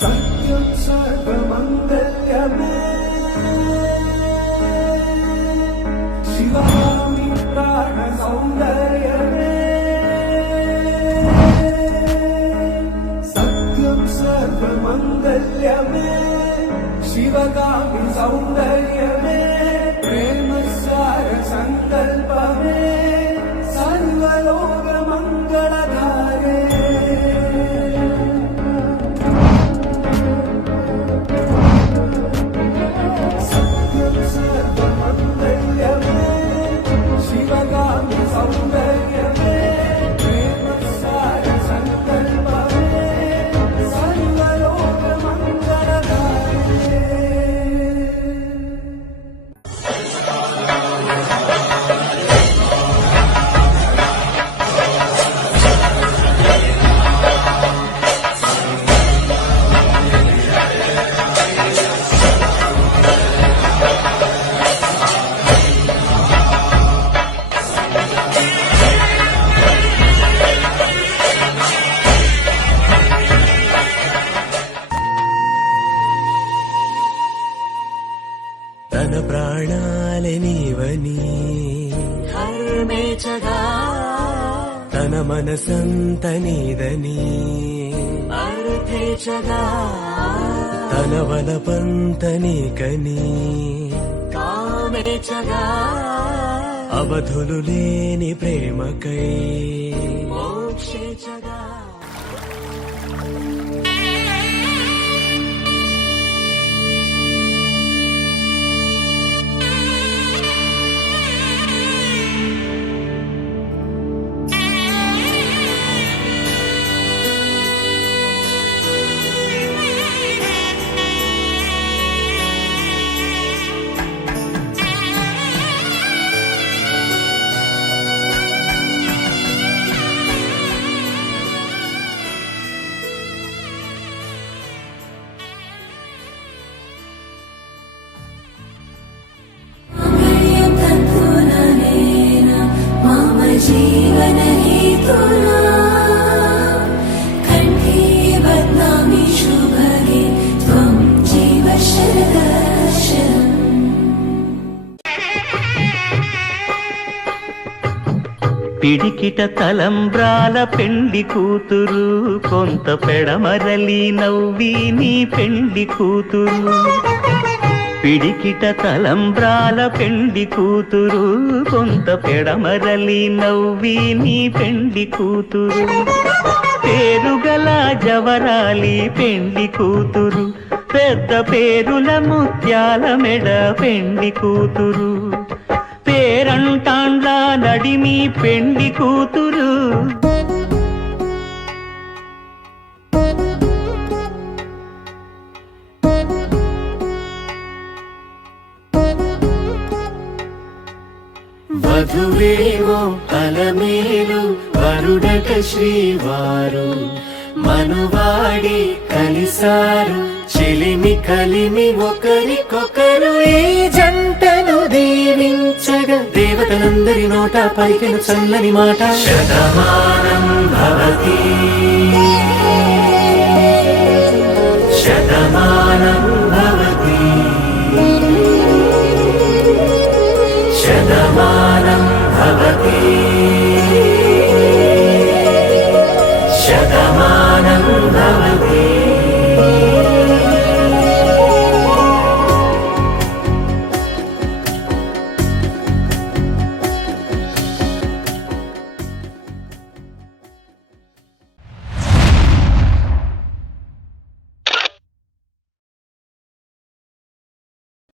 सत्यं सर्वमङ्गल्यमे शिवामि प्राणसौन्दर्यमे सत्यं सर्वमङ्गल्यमे शिवगामि सौन्दर्यमे प्रेमसार सङ्कल्पमे सर्वलोकमङ्गलधारे తన ప్రాణాలే నీవని హర్మేచగా తన మనసంత నీదని అర్థేచగా తన వలపంత నీకని కామేచగా అవధులు లేని ప్రేమకై మోక్షేచగా जीवन हेतुना कण्ठे बध्नामि शुभगे त्वं जीव शरदर्शनम् పిడికిట తలంబ్రాల పెండి కూతురు కొంత పెడమరలి నవ్వి నీ పెండి కూతురు పిడికిట తలంబ్రాల పెండి కూతురు కొంత పెడమరలి నవ్వి నీ పెండి కూతురు పేరుగల జవరాలి పెండి కూతురు పెద్ద పేరుల ముత్యాల మెడ పెండి కూతురు పేరంటాండ్ల నడిమి పెండి కూతురు వధువేమో అలమేలు వరుడట శ్రీవారు మనువాడి కలిసారు చెలిమి కలిమి ఒకరికొకరు ఈ జంటను దీవించగా దేవతలందరి నోట పలికిన చల్లని మాట శతమానం భవతి శతమానం భవతి శతమానం